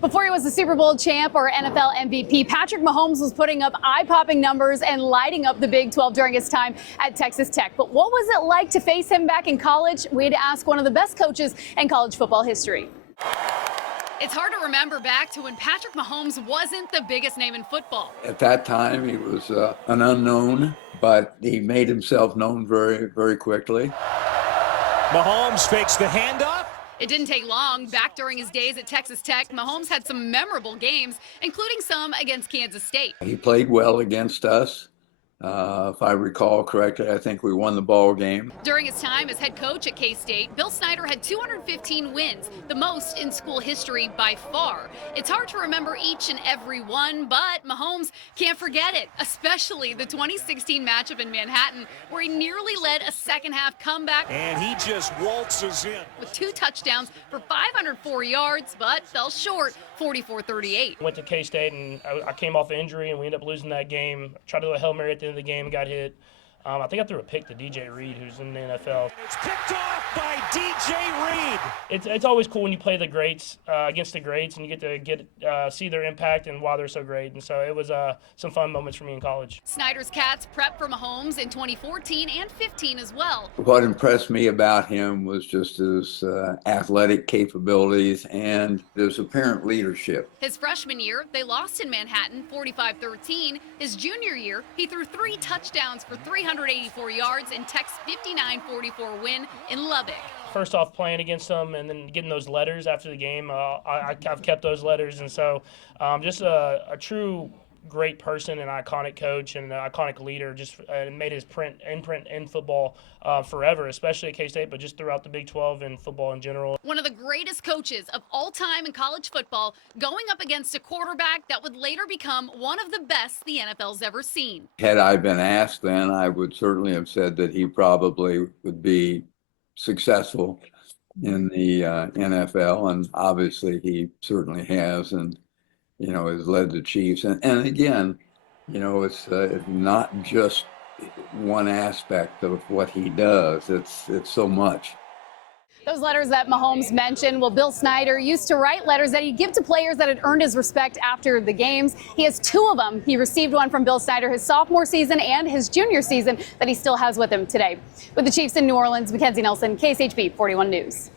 Before he was a Super Bowl champ or NFL MVP, Patrick Mahomes was putting up eye-popping numbers and lighting up the Big 12 during his time at Texas Tech. But what was it like to face him back in college? We had to ask one of the best coaches in college football history. It's hard to remember back to when Patrick Mahomes wasn't the biggest name in football. At that time, he was an unknown, but he made himself known very, very quickly. Mahomes fakes the handoff. It didn't take long. Back during his days at Texas Tech, Mahomes had some memorable games, including some against Kansas State. He played well against us. If I recall correctly, I think we won the ball game. During his time as head coach at K-State, Bill Snyder had 215 wins, the most in school history by far. It's hard to remember each and every one, but Mahomes can't forget it, especially the 2016 matchup in Manhattan, where he nearly led a second-half comeback. And he just waltzes in. With 2 touchdowns for 504 yards, but fell short, 44-38. Went to K-State, and I came off an injury, and we ended up losing that game. Tried to do a Hail Mary at the end of the game and got hit. I think I threw a pick to DJ Reed, who's in the NFL. It's picked off by DJ Reed. It's always cool when you play the greats against the greats, and you get to see their impact and why they're so great. And so it was some fun moments for me in college. Snyder's Cats prepped for Mahomes in 2014 and 15 as well. What impressed me about him was just his athletic capabilities and his apparent leadership. His freshman year, they lost in Manhattan 45-13. His junior year, he threw 3 touchdowns for 384 yards in Tech's 59-44 win in Lubbock. First off, playing against them and then getting those letters after the game, I've kept those letters. And so just a true great person, an iconic coach, and an iconic leader, just made his imprint in football forever, especially at K-State, but just throughout the Big 12 and football in general. One of the greatest coaches of all time in college football, going up against a quarterback that would later become one of the best the NFL's ever seen. Had I been asked then, I would certainly have said that he probably would be successful in the NFL, and obviously he certainly has, and has led the Chiefs. And again, it's not just one aspect of what he does. It's so much. Those letters that Mahomes mentioned, well, Bill Snyder used to write letters that he'd give to players that had earned his respect after the games. He has 2 of them. He received one from Bill Snyder his sophomore season and his junior season that he still has with him today. With the Chiefs in New Orleans, Mackenzie Nelson, KSHB 41 News.